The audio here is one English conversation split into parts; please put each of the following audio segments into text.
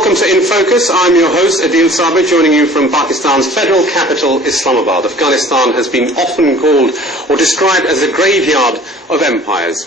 welcome to Infocus. I'm your host, Adil Sabir, joining you from Pakistan's federal capital, Islamabad. Afghanistan has been often called or described as the graveyard of empires.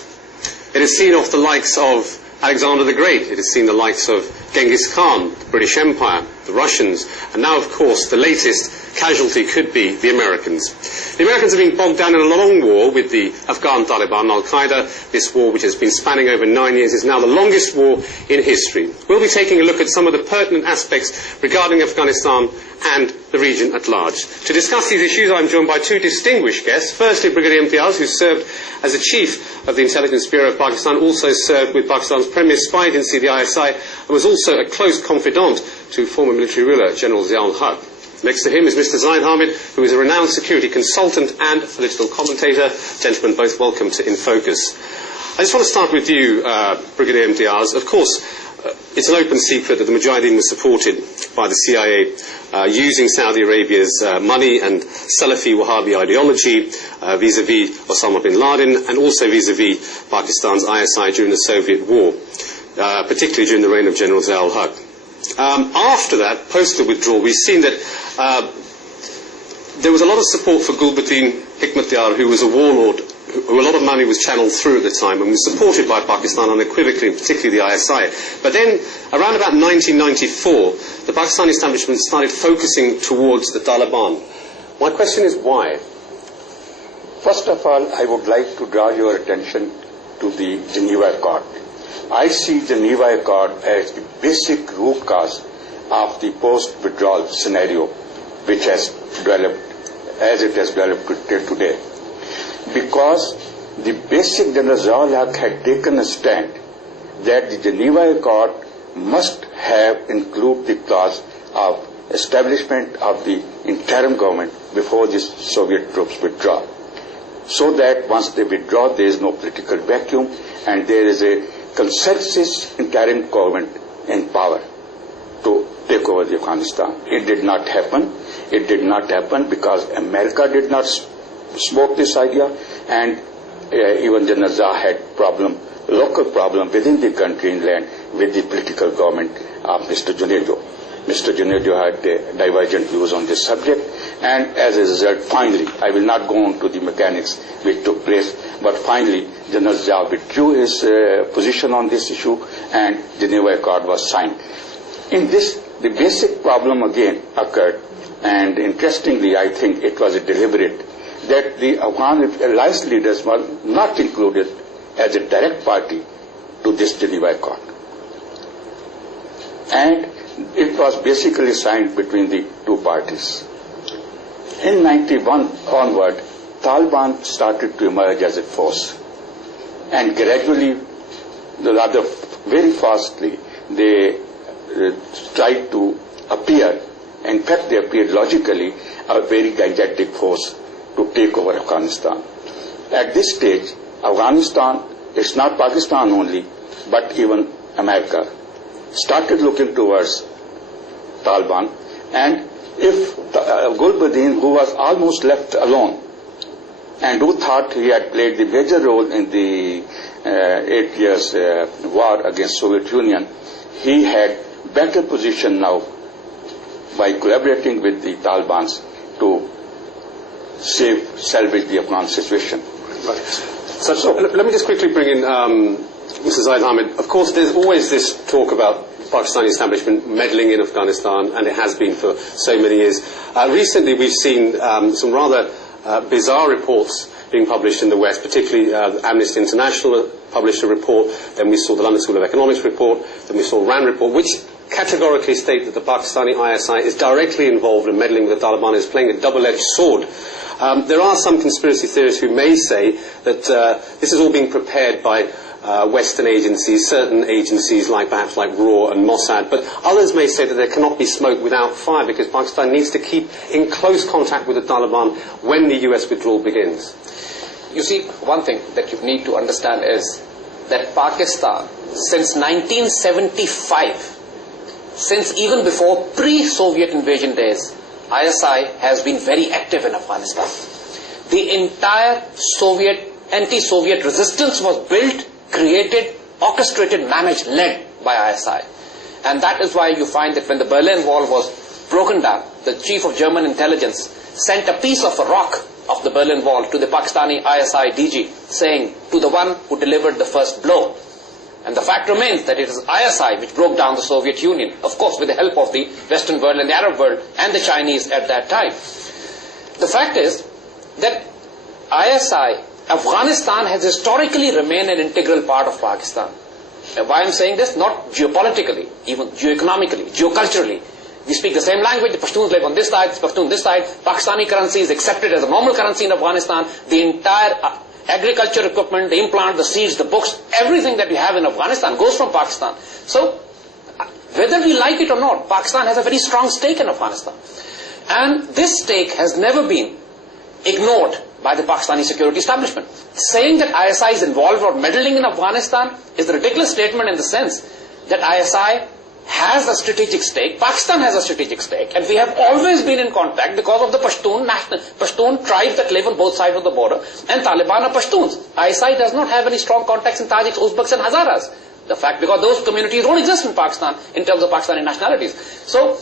It has seen off the likes of Alexander the Great. It has seen the likes of Genghis Khan, the British Empire, the Russians, and now, of course, the latest casualty could be the Americans. The Americans have been bogged down in a long war with the Afghan Taliban, Al-Qaeda. This war, which has been spanning over 9 years, is now the longest war in history. We'll be taking a look at some of the pertinent aspects regarding Afghanistan and the region at large. To discuss these issues, I'm joined by two distinguished guests. Firstly, Brigadier Imtiaz, who served as the Chief of the Intelligence Bureau of Pakistan, also served with Pakistan's premier spy agency, the ISI, and was also a close confidant to former military ruler General Ziaul Haq. Next to him is Mr. Zaid Hamid, who is a renowned security consultant and political commentator. Gentlemen, both welcome to Infocus. I just want to start with you, Brigadier Imtiaz. Of course, it's an open secret that the Mujahideen was supported by the CIA using Saudi Arabia's money and Salafi Wahhabi ideology vis-à-vis Osama bin Laden and also vis-à-vis Pakistan's ISI during the Soviet war, particularly during the reign of General Ziaul Haq. After that, post the withdrawal, we've seen that there was a lot of support for Gulbuddin Hikmatyar, who was a warlord, who a lot of money was channeled through at the time and was supported by Pakistan unequivocally, particularly the ISI. But then, around about 1994, the Pakistani establishment started focusing towards the Taliban. My question is why? First of all, I would like to draw your attention to the Geneva Accord. I see the Geneva Accord as the basic root cause of the post-withdrawal scenario which has developed as it has developed till today. Because the basic General Ziaul Haq had taken a stand that the Geneva Accord must have include the clause of establishment of the interim government before the Soviet troops withdraw. So that once they withdraw, there is no political vacuum and there is a consensus interim government in power to take over the Afghanistan. It did not happen. It did not happen because America did not support this idea, and even General Ziaul had local problem within the country inland with the political government of Mr. Junaid. Mr. Junaid had divergent views on this subject, and as a result, finally, I will not go on to the mechanics which took place, but finally, General Ziaul withdrew his position on this issue, and the Geneva Accord was signed. In this, the basic problem again occurred, and interestingly, I think it was a deliberate, that the Afghan alliance leaders were not included as a direct party to this Geneva Accord. And it was basically signed between the two parties. In 91 onward, Taliban started to emerge as a force. And gradually, rather very fastly, they tried to appear. In fact, they appeared logically a very gigantic force to take over Afghanistan. At this stage, Afghanistan, it's not Pakistan only, but even America, started looking towards Taliban, and if Gulbuddin, who was almost left alone, and who thought he had played the major role in the 8 years war against Soviet Union, he had better position now by collaborating with the Taliban to salvage the Afghan situation. Right. So let me just quickly bring in Mr. Zaid Hamid. Of course, there's always this talk about Pakistani establishment meddling in Afghanistan, and it has been for so many years. Recently, we've seen some rather bizarre reports being published in the West, particularly Amnesty International published a report, then we saw the London School of Economics report, then we saw the RAND report, which categorically state that the Pakistani ISI is directly involved in meddling with the Taliban, is playing a double-edged sword. There are some conspiracy theorists who may say that this is all being prepared by Western agencies, certain agencies perhaps like RAW and Mossad, but others may say that there cannot be smoke without fire because Pakistan needs to keep in close contact with the Taliban when the US withdrawal begins. You see, one thing that you need to understand is that Pakistan, since 1975, since even before pre-Soviet invasion days, ISI has been very active in Afghanistan. The entire anti-Soviet resistance was built, created, orchestrated, managed, led by ISI. And that is why you find that when the Berlin Wall was broken down, the chief of German intelligence sent a piece of a rock of the Berlin Wall to the Pakistani ISI DG, saying, to the one who delivered the first blow. And the fact remains that it is ISI which broke down the Soviet Union, of course with the help of the Western world and the Arab world and the Chinese at that time. The fact is that ISI, Afghanistan has historically remained an integral part of Pakistan. Why I'm saying this? Not geopolitically, even geoeconomically, geoculturally. We speak the same language, the Pashtuns live on this side, the Pashtuns this side. Pakistani currency is accepted as a normal currency in Afghanistan. The entire agriculture equipment, the implant, the seeds, the books, everything that we have in Afghanistan goes from Pakistan. So, whether we like it or not, Pakistan has a very strong stake in Afghanistan. And this stake has never been ignored by the Pakistani security establishment. Saying that ISI is involved or meddling in Afghanistan is a ridiculous statement in the sense that ISI has a strategic stake, Pakistan has a strategic stake, and we have always been in contact because of the Pashtun tribes that live on both sides of the border, and Taliban are Pashtuns. ISI does not have any strong contacts in Tajiks, Uzbeks and Hazaras. The fact, because those communities don't exist in Pakistan in terms of Pakistani nationalities. So,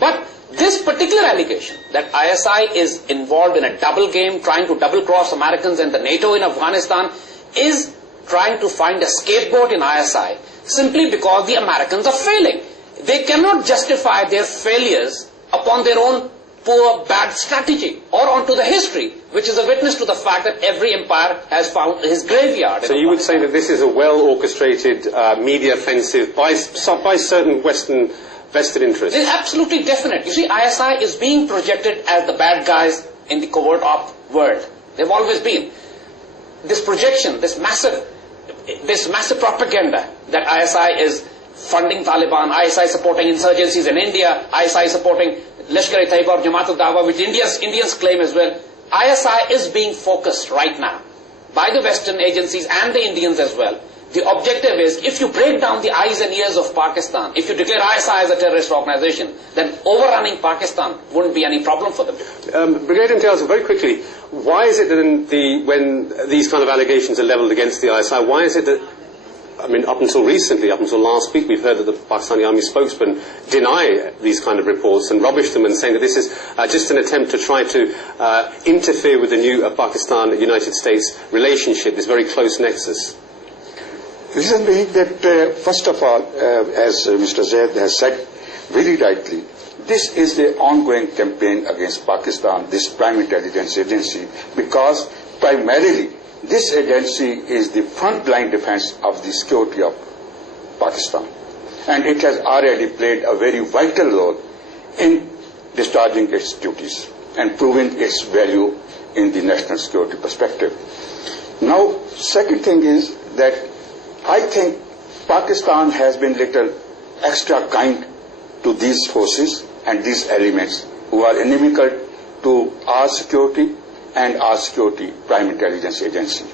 but this particular allegation that ISI is involved in a double game, trying to double cross Americans and the NATO in Afghanistan, is trying to find a scapegoat in ISI simply because the Americans are failing. They cannot justify their failures upon their own poor, bad strategy or onto the history, which is a witness to the fact that every empire has found his graveyard. So you would say that this is a well-orchestrated media offensive by certain Western vested interests? It's absolutely definite. You see, ISI is being projected as the bad guys in the covert op world. They've always been. This projection, this massive propaganda that ISI is funding Taliban, ISI supporting insurgencies in India, ISI supporting Lashkar-e-Taiba or Jamaat al-Dawa, which Indians claim as well. ISI is being focused right now by the Western agencies and the Indians as well. The objective is, if you break down the eyes and ears of Pakistan, if you declare ISI as a terrorist organization, then overrunning Pakistan wouldn't be any problem for them. Brigadier Imtiaz, very quickly, why is it that when these kind of allegations are levelled against the ISI, why is it that, I mean, up until recently, up until last week, we've heard that the Pakistani army spokesman deny these kind of reports and rubbish them and saying that this is just an attempt to try to interfere with the new Pakistan-United States relationship, this very close nexus? Reason being that, first of all, as Mr. Zaid has said very rightly, this is the ongoing campaign against Pakistan, this prime intelligence agency, because primarily this agency is the front-line defense of the security of Pakistan. And it has already played a very vital role in discharging its duties and proving its value in the national security perspective. Now, second thing is that I think Pakistan has been little extra kind to these forces and these elements who are inimical to our security and our security prime intelligence agency.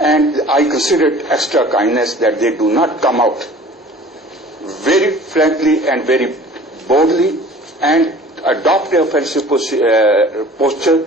And I consider it extra kindness that they do not come out very frankly and very boldly and adopt the offensive posture